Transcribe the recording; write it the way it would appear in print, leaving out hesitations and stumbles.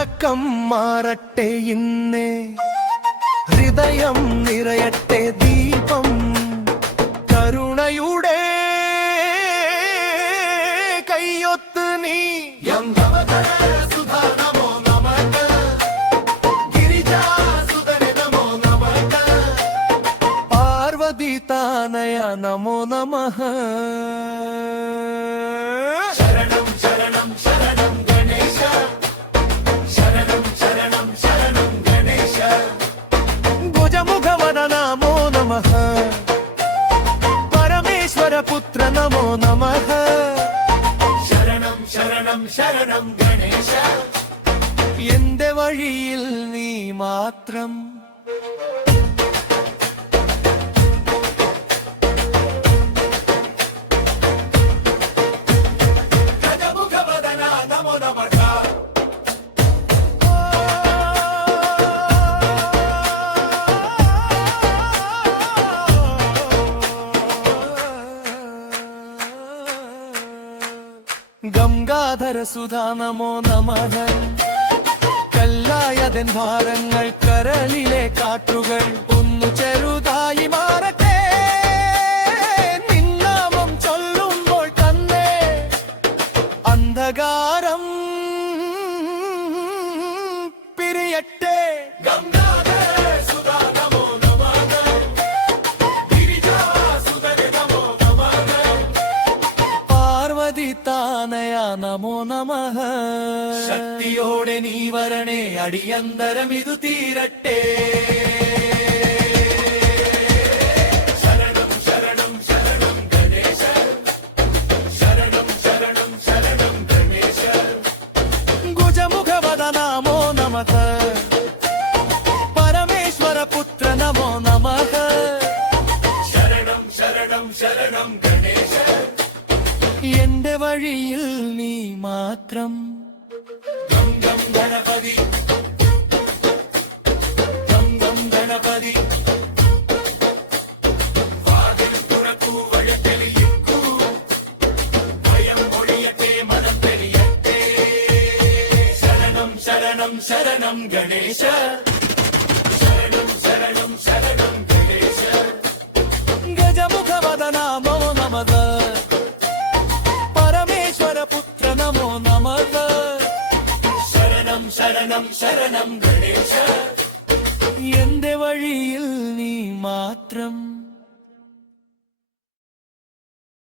തുടക്കം മാറട്ടെ ഇന്നേ, ഹൃദയം നിറയട്ടെ ദീപം കരുണയുടെ കയ്യൊത്ത് നീ. പാർവതി താനയ നമോ നമഃ. ശരണം ശരണം ശരണം ഗണേശ, ശരണം ശരണം ശരണം ഗണേശ. ഭുജമുഖവദന നമോ നമഃ, പരമേശ്വര പുത്ര നമോ നമഃ. ശരണം ശരണം ശരണം ഗണേശ. എന്റെ വഴിയിൽ നീ മാത്രം. ഗജമുഖവദന നമോ നമഃ. ഗംഗാധര സുധാ നമോ നമഃ. കല്ലായതൻ ഭാരങ്ങൾ കരളിലെ കാറ്റുകൾ ഒന്നു ചെറുതായി മാറട്ടെ. നിന്നാമം ചൊല്ലുമ്പോൾ തന്നെ അന്ധകാരം പിരിയട്ടെ. ഗംഗാധര സുധാ നമോ നമഃ. ഗിരിജാസുതനേ നമോ നമഃ. പാർവതി താനയ നമോ നമഃ. ശക്തിയോടെ നീ വരണേ, അടിയന്തരം ഇതു തീരട്ടെ. ശരണം ശരണം ശരണം ഗണേശ, ശരണം ശരണം ശരണം ഗണേശ. ഗുജമുഖവദന നമോ നമഃ, പരമേശ്വര പുത്ര നമോ നമഃ. ശരണം ശരണം ശരണം ഗണേശ. എന്റെ വഴിയിൽ നീ മാത്രം. ഗം ഗം ഗണപതി, ഗം ഗം ഗണപതി. വാതിൽ തുറക്കൂ, വഴക്കെളിയിക്കൂ, ഭയം ഒഴിയട്ടെ, മനം തെളിയട്ടെ. ശരണം ശരണം ശരണം ഗണേശ, ശരണം ശരണം ശരണം ഗണേശ. ഗജമുഖവദന നമോ നമഃ, പരമേശ്വര പുത്ര നമോ നമഃ. ശരണം ശരണം ശരണം ഗണേശ. എന്റെ വഴിയിൽ നീ മാത്രം.